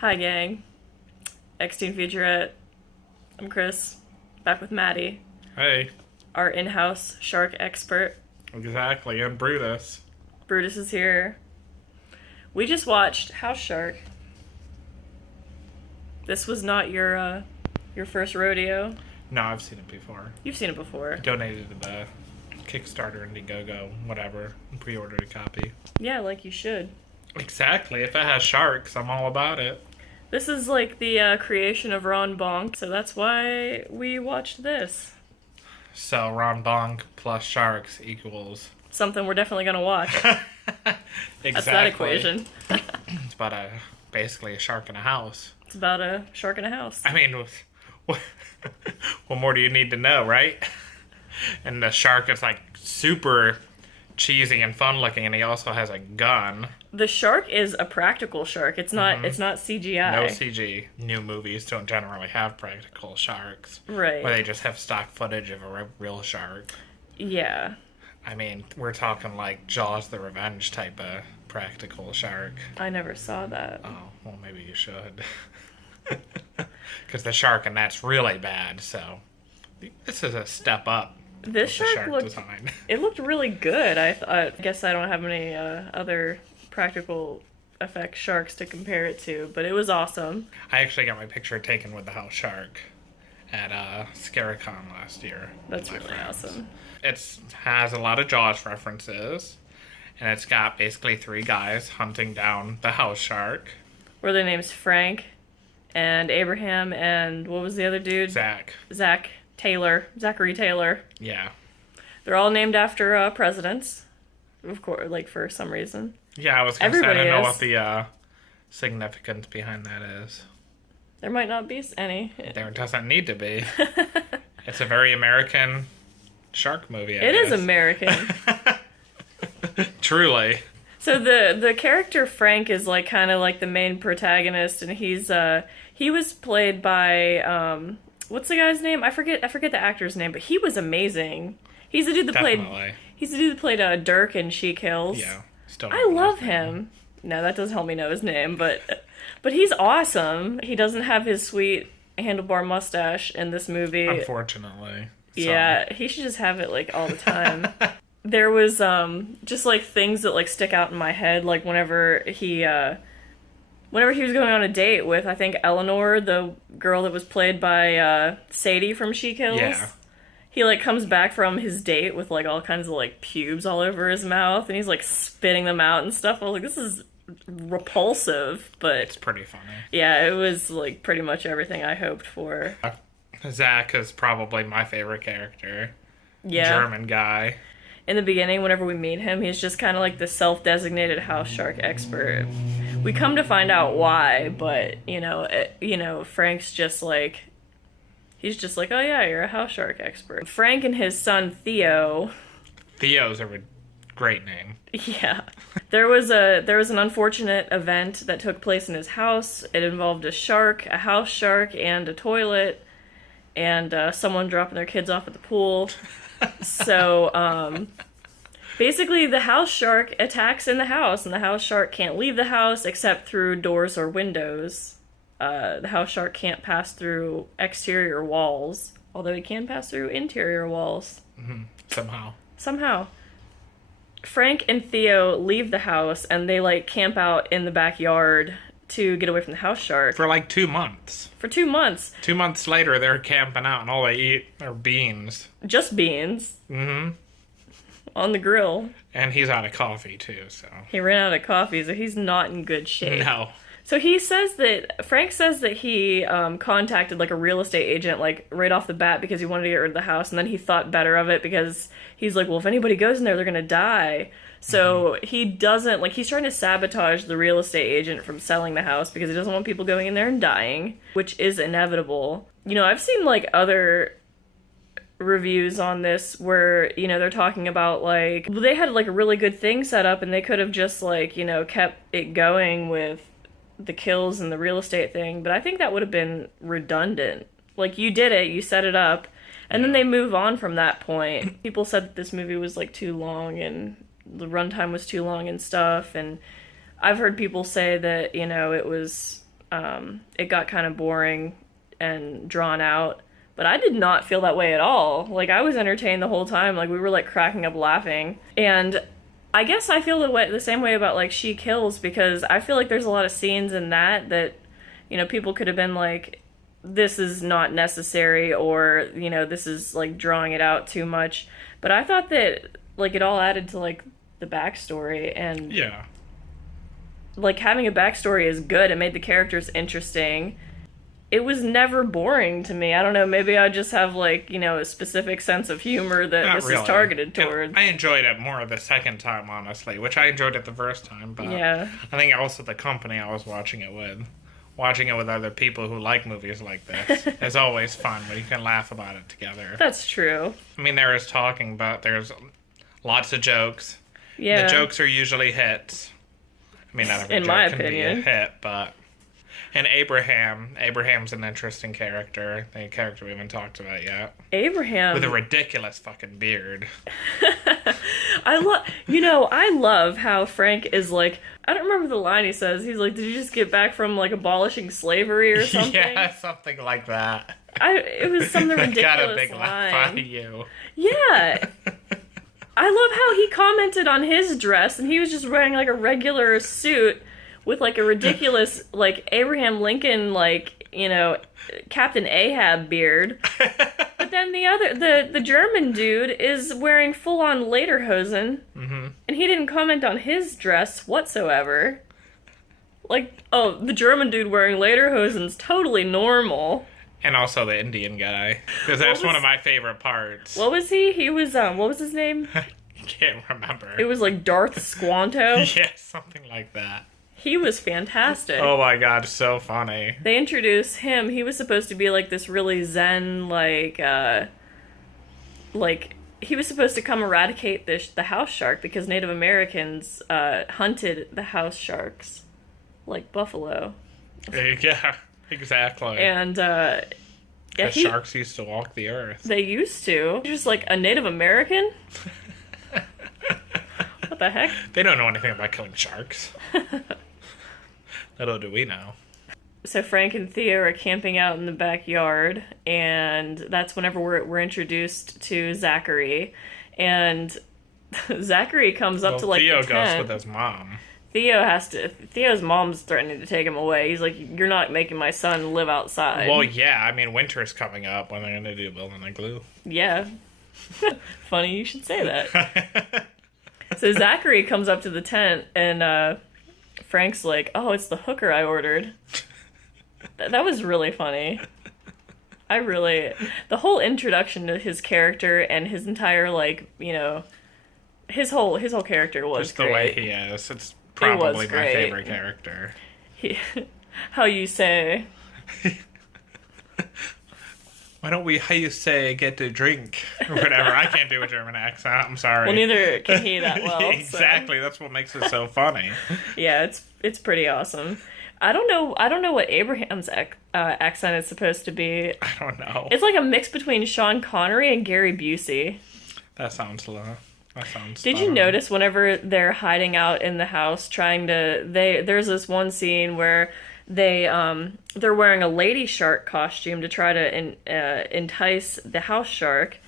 Hi, gang. X-Teen Featurette. I'm Chris, back with Maddie, Hey, our in-house shark expert. exactly, and Brutus. Brutus is here. We just watched House Shark. This was not your first rodeo. No, I've seen it before. You've seen it before. I donated to the Kickstarter, Indiegogo, whatever, and pre-ordered a copy. Yeah, like you should. Exactly, if it has sharks, I'm all about it. This is like the creation of Ron Bonk, so that's why we watched this. So, Ron Bonk plus sharks equals... Something we're definitely gonna watch. Exactly. That's that equation. It's about basically a shark in a house. It's about a shark in a house. I mean, what more do you need to know, right? And the shark is like super cheesy and fun looking, and he also has a gun. The shark is a practical shark. It's not. It's not CGI. No CG. New movies don't generally have practical sharks. Right. Where they just have stock footage of a real shark. Yeah. I mean, we're talking like Jaws the Revenge type of practical shark. I never saw that. Oh, well, maybe you should. Because the shark in that's really bad, so this is a step up. This shark looked. Design. It looked really good. I guess I don't have any other practical effect sharks to compare it to, but it was awesome. I actually got my picture taken with the house shark at Scaricon last year. That's with my really friends. awesome. It has a lot of Jaws references, and it's got basically three guys hunting down the house shark. Were their names Frank and Abraham and what was the other dude? Zachary Taylor. Yeah. They're all named after presidents, of course, like for some reason. Yeah, I was going to say, I Everybody don't know is. what the significance behind that is. There might not be any. There doesn't need to be. It's a very American shark movie, I It guess. is American. Truly. So the character Frank is like kind of like the main protagonist, and he was played by what's the guy's name? I forget the actor's name, but he was amazing. He's the dude that played Dirk in She Kills. Yeah. Still I love him. No, that doesn't help me know his name, but he's awesome. He doesn't have his sweet handlebar mustache in this movie. Unfortunately. Yeah, he should just have it like all the time. There was just like things that like stick out in my head, like whenever he was going on a date with, I think, Eleanor, the girl that was played by Sadie from She Kills. Yeah. He like comes back from his date with like all kinds of like pubes all over his mouth, and he's like spitting them out and stuff. I was like, this is repulsive, but It's pretty funny. yeah, it was like pretty much everything I hoped for. Zach is probably my favorite character. Yeah. German guy. In the beginning, whenever we meet him, he's just kind of like the self-designated house shark expert. We come to find out why, but Frank's just like, he's just like, oh yeah, you're a house shark expert. Frank and his son Theo. Theo's a great name. Yeah, there was an unfortunate event that took place in his house. It involved a shark, a house shark, and a toilet, and someone dropping their kids off at the pool. So, basically the house shark attacks in the house, and the house shark can't leave the house except through doors or windows. The house shark can't pass through exterior walls, although he can pass through interior walls. Mm-hmm. Somehow. Frank and Theo leave the house, and they, like, camp out in the backyard to get away from the house shark. For like 2 months. For 2 months. 2 months later, they're camping out, and all they eat are beans. Just beans. Mm-hmm. On the grill. And he's out of coffee, too, so... He ran out of coffee, so he's not in good shape. No. So Frank says that he contacted like a real estate agent like right off the bat because he wanted to get rid of the house, and then he thought better of it because he's like, well, if anybody goes in there, they're gonna die. So he doesn't, like, he's trying to sabotage the real estate agent from selling the house because he doesn't want people going in there and dying, which is inevitable. You know, I've seen like other reviews on this where, you know, they're talking about like, well, they had like a really good thing set up and they could have just like, you know, kept it going with the kills and the real estate thing, but I think that would have been redundant. Like, you did it, you set it up, and then they move on from that point. People said that this movie was like too long and the runtime was too long and stuff, and I've heard people say that, you know, it was it got kind of boring and drawn out. But I did not feel that way at all. Like, I was entertained the whole time. Like, we were, like, cracking up laughing. And I guess I feel the same way about, like, She Kills, because I feel like there's a lot of scenes in that, you know, people could have been like, this is not necessary, or, you know, this is, like, drawing it out too much. But I thought that, like, it all added to, like, the backstory, and... Yeah. Like, having a backstory is good. It made the characters interesting. It was never boring to me. I don't know, maybe I just have, like, you know, a specific sense of humor that Not this really. is targeted towards. I enjoyed it more the second time, honestly, which I enjoyed it the first time, but Yeah. I think also the company I was watching it with other people who like movies like this is always fun when you can laugh about it together. That's true. I mean, there is talking, but there's lots of jokes. Yeah. The jokes are usually hits. I mean, not every In joke my can be a opinion. hit, but... And Abraham's an interesting character. The character we haven't talked about yet. Abraham. With a ridiculous fucking beard. I love how Frank is like, I don't remember the line he says. He's like, did you just get back from, like, abolishing slavery or something? Yeah, something like that. It was some ridiculous Got a big laugh out line. of you. Yeah. I love how he commented on his dress, and he was just wearing, like, a regular suit with, like, a ridiculous, like, Abraham Lincoln, like, you know, Captain Ahab beard. But then the German dude is wearing full-on lederhosen, and he didn't comment on his dress whatsoever. Like, oh, the German dude wearing lederhosen's totally normal. And also the Indian guy. Because that's one of my favorite parts. What was he? He was, what was his name? Can't remember. It was like Darth Squanto. Yeah, something like that. He was fantastic. Oh my god, so funny. They introduced him. He was supposed to be like this really zen, like he was supposed to come eradicate the house shark because Native Americans hunted the house sharks like buffalo. Yeah, exactly. And the sharks used to walk the earth. They used to. Just like a Native American? What the heck? They don't know anything about killing sharks. Little do we know. So Frank and Theo are camping out in the backyard, and that's whenever we're introduced to Zachary, and Zachary comes up to like Theo the tent. goes with his mom. Theo's mom's threatening to take him away. He's like, you're not making my son live outside. Well, yeah, I mean, winter's coming up when they're going to do building igloo. Yeah. Funny you should say that. So Zachary comes up to the tent, and Frank's like, oh, it's the hooker I ordered. That was really funny. The whole introduction to his character and his entire, like, you know, his whole character was Just great. the way he is. It's probably my great. favorite character. How you say... Why don't we, how you say, get to drink? Or whatever. I can't do a German accent. I'm sorry. Well, neither can he that well. Exactly. So. That's what makes it so funny. Yeah, it's pretty awesome. I don't know what Abraham's accent is supposed to be. I don't know. It's like a mix between Sean Connery and Gary Busey. That sounds Did you notice whenever they're hiding out in the house there's this one scene where they're wearing a lady shark costume to try to entice the house shark.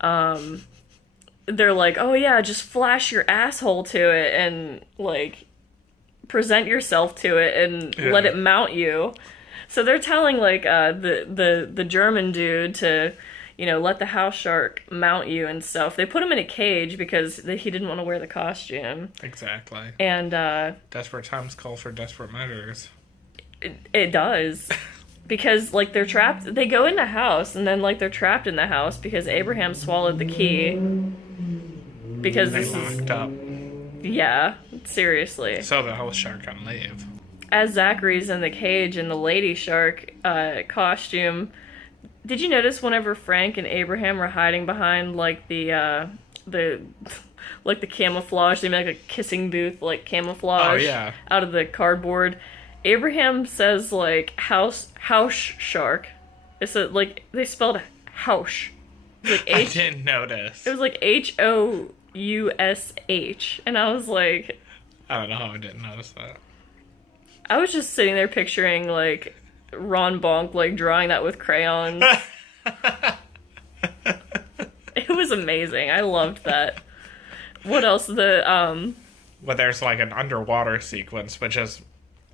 They're like, oh yeah, just flash your asshole to it and like present yourself to it and let it mount you. So they're telling like the German dude to, you know, let the house shark mount you and stuff. They put him in a cage because he didn't want to wear the costume. Exactly. And desperate times call for desperate measures. It does. Because, like, they're trapped. They go in the house, and then, like, they're trapped in the house because Abraham swallowed the key. Because they this locked up. Yeah, seriously. So the house shark can leave. As Zachary's in the cage in the lady shark costume, did you notice whenever Frank and Abraham were hiding behind, like, the camouflage, they made, like, a kissing booth, like, camouflage out of the cardboard? Abraham says, like, house shark. It's like, they spelled house. Like I didn't notice. It was like Housh. And I was like... I don't know how I didn't notice that. I was just sitting there picturing, like, Ron Bonk, like, drawing that with crayons. It was amazing. I loved that. What else? But there's like an underwater sequence, which is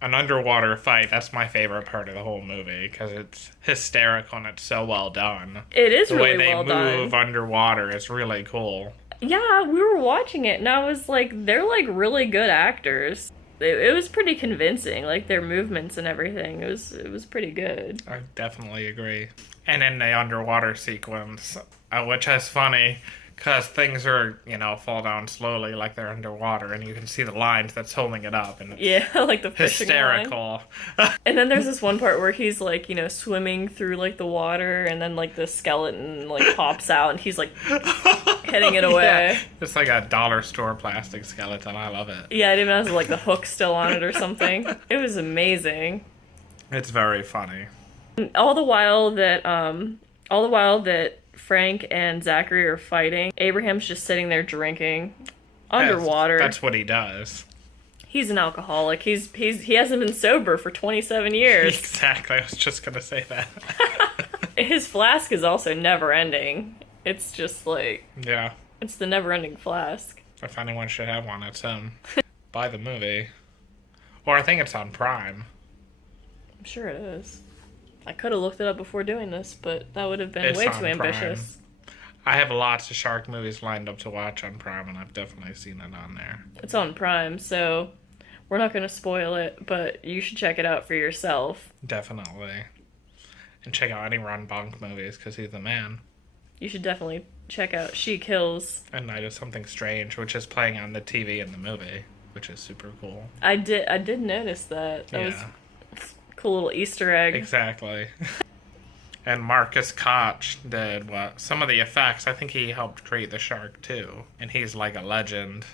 an underwater fight. That's my favorite part of the whole movie because it's hysterical and it's so well done. It is The really way they well done. move underwater is really cool. Yeah, we were watching it, and I was like, they're, like, really good actors. It was pretty convincing, like, their movements and everything. It was pretty good. I definitely agree. And in the underwater sequence, which is funny, because things are, fall down slowly like they're underwater, and you can see the lines that's holding it up, and it's Yeah, like the fishing line. hysterical. And then there's this one part where he's, like, swimming through, like, the water, and then, like, the skeleton, like, pops out, and he's, like, hitting it away. Yeah. It's like a dollar store plastic skeleton. I love it. Yeah, I didn't know it was, like, the hook still on it or something. It was amazing. It's very funny. All the while that Frank and Zachary are fighting, Abraham's just sitting there drinking underwater. That's what he does. He's an alcoholic. He hasn't been sober for 27 years. Exactly. I was just gonna say that. His flask is also never ending. It's just like, Yeah. it's the never ending flask. If anyone should have one, it's him. Buy the movie. Or I think it's on Prime. I'm sure it is. I could have looked it up before doing this, but that would have been It's way on too ambitious. I have lots of shark movies lined up to watch on Prime, and I've definitely seen it on there. It's on Prime, so we're not going to spoil it, but you should check it out for yourself. Definitely. And check out any Ron Bonk movies, because he's the man. You should definitely check out She Kills. And Night of Something Strange, which is playing on the TV in the movie, which is super cool. I did notice that. That was a cool little Easter egg. Exactly. And Marcus Koch did some of the effects. I think he helped create the shark too. And he's like a legend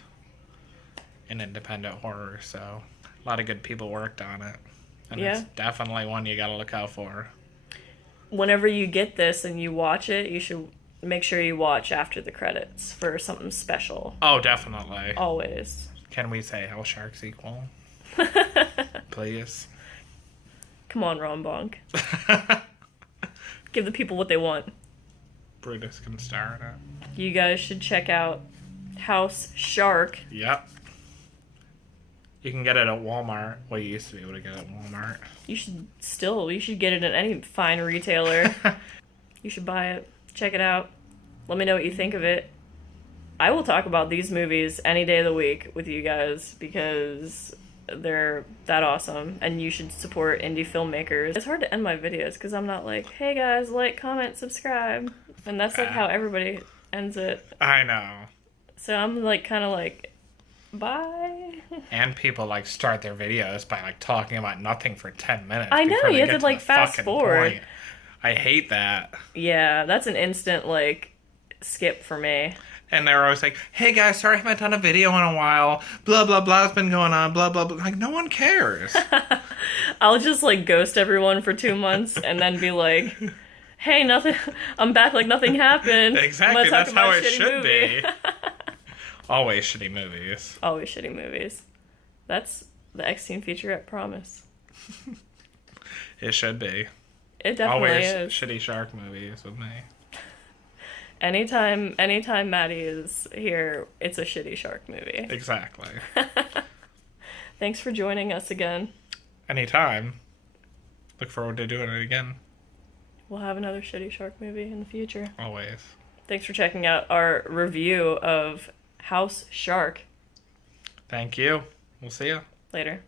in independent horror, so a lot of good people worked on it. And it's definitely one you gotta look out for. Whenever you get this and you watch it, you should make sure you watch after the credits for something special. Oh, definitely. Always. Can we say Hell Shark sequel? Please. Come on, Ron Bonk. Give the people what they want. Brutus can star in it. You guys should check out House Shark. Yep. You can get it at Walmart. Well, you used to be able to get it at Walmart. You should get it at any fine retailer. You should buy it. Check it out. Let me know what you think of it. I will talk about these movies any day of the week with you guys because they're that awesome, and you should support indie filmmakers. It's hard to end my videos because I'm not like, hey guys, like, comment, subscribe. And that's like how everybody ends it. I know. So I'm like kind of like, bye. And people like start their videos by like talking about nothing for 10 minutes. I know, before they you have get to like the fast fucking forward. point. I hate that. Yeah, that's an instant like skip for me. And they're always like, hey guys, sorry I haven't done a video in a while. Blah, blah, blah's been going on. Blah, blah, blah. Like, no one cares. I'll just like ghost everyone for 2 months and then be like, hey, nothing. I'm back like nothing happened. Exactly, that's how it should movie. be. Always shitty movies. Always shitty movies. That's the X-Teen featurette promise. It should be. It definitely Always is. shitty shark movies with me. Anytime Maddie is here, it's a shitty shark movie. Exactly. Thanks for joining us again. Anytime. Look forward to doing it again. We'll have another shitty shark movie in the future. Always. Thanks for checking out our review of House Shark. Thank you. We'll see you. Later.